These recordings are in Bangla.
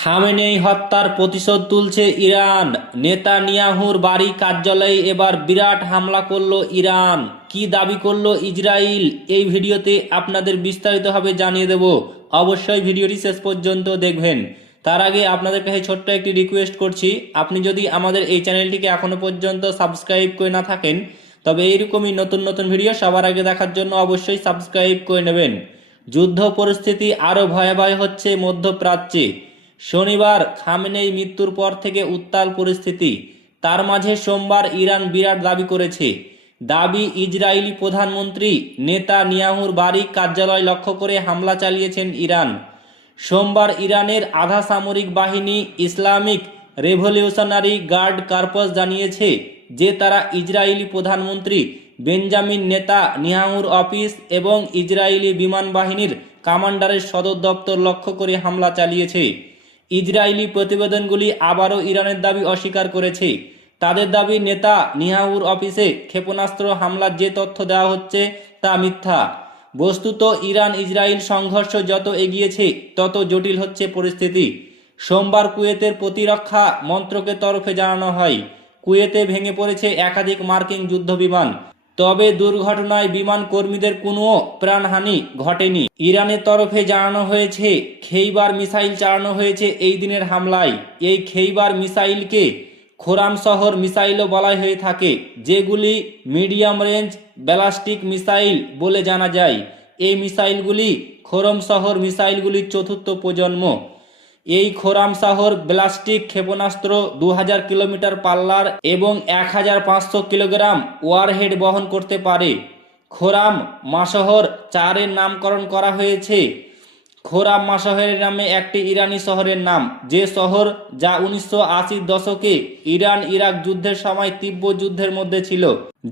খামেনেই হত্যার প্রতিশোধ তুলছে ইরান। নেতানিয়াহুর বাড়ি কার্যালয়ে এবার বিরাট হামলা করল ইরান। কি দাবি করলো ইসরায়েল, এই ভিডিওতে আপনাদের বিস্তারিতভাবে জানিয়ে দেব। অবশ্যই ভিডিওটি শেষ পর্যন্ত দেখবেন। তার আগে আপনাদের কাছে ছোট্ট একটি রিকোয়েস্ট করছি, আপনি যদি আমাদের এই চ্যানেলটিকে এখনো পর্যন্ত সাবস্ক্রাইব করে না থাকেন, তবে এইরকমই নতুন নতুন ভিডিও সবার আগে দেখার জন্য অবশ্যই সাবস্ক্রাইব করে নেবেন। যুদ্ধ পরিস্থিতি আরও ভয়াবহ হচ্ছে মধ্যপ্রাচ্যে। শনিবার খামেনেই মৃত্যুর পর থেকে উত্তাল পরিস্থিতি। তার মাঝে সোমবার ইরান বিরাট দাবি করেছে। দাবি, ইসরায়েলি প্রধানমন্ত্রী নেতানিয়াহুর বাড়ি কার্যালয় লক্ষ্য করে হামলা চালিয়েছেন ইরান। সোমবার ইরানের আধা সামরিক বাহিনী ইসলামিক রেভলিউশনারি গার্ড কর্পস জানিয়েছে যে তারা ইসরায়েলি প্রধানমন্ত্রী বেঞ্জামিন নেতানিয়াহুর অফিস এবং ইসরায়েলি বিমান বাহিনীর কমান্ডারের সদর দপ্তর লক্ষ্য করে হামলা চালিয়েছে। ইসরায়েলি প্রতিবেদনগুলি আবারও ইরানের দাবি অস্বীকার করেছে। তাদের দাবি, নেতানিয়াহুর অফিসে ক্ষেপণাস্ত্র হামলার যে তথ্য দেওয়া হচ্ছে তা মিথ্যা। বস্তুত ইরান ইসরায়েল সংঘর্ষ যত এগিয়েছে তত জটিল হচ্ছে পরিস্থিতি। সোমবার কুয়েতের প্রতিরক্ষা মন্ত্রকের তরফে জানানো হয়, কুয়েতে ভেঙে পড়েছে একাধিক মার্কিন যুদ্ধবিমান। তবে দুর্ঘটনায় বিমান কর্মীদের কোনো প্রাণহানি ঘটেনি। ইরানের তরফে জানানো হয়েছে খেইবার মিসাইল চালানো হয়েছে এই দিনের হামলায়। এই খেইবার মিসাইলকে খোরাম শহর মিসাইলও বলা হয়ে থাকে, যেগুলি মিডিয়াম রেঞ্জ ব্যালাস্টিক মিসাইল বলে জানা যায়। এই মিসাইলগুলি খোরাম শহর মিসাইলগুলির চতুর্থ প্রজন্ম। এই খোরাম শহর ব্যালাস্টিক ক্ষেপণাস্ত্র 2000 কিলোমিটার পাল্লার এবং 1500 কিলোগ্রাম ওয়ারহেড বহন করতে পারে। খোরাম মাশহর 4 এর নামকরণ করা হয়েছে। খোরাম মাশহরের নামে একটি ইরানি শহরের নাম, যে শহর যা 1980 দশকে ইরান ইরাক যুদ্ধের সময় তীব্র যুদ্ধের মধ্যে ছিল,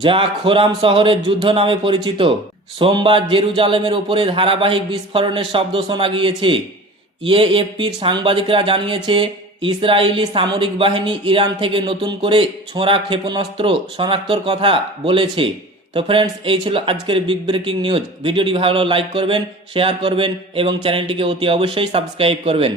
যা খোরাম শহরের যুদ্ধ নামে পরিচিত। সোমবার জেরুজালেমের উপরে ধারাবাহিক বিস্ফোরণের শব্দ শোনা গিয়েছে। এএফপির সাংবাদিকরা জানিয়েছে ইসরায়েলি সামরিক বাহিনী ইরান থেকে নতুন করে ছোঁড়া ক্ষেপণাস্ত্র শনাক্তর কথা বলেছে। তো ফ্রেন্ডস, এই ছিল আজকের বিগ ব্রেকিং নিউজ। ভিডিওটি ভালো লাইক করবেন, শেয়ার করবেন এবং চ্যানেলটিকে অতি অবশ্যই সাবস্ক্রাইব করবেন।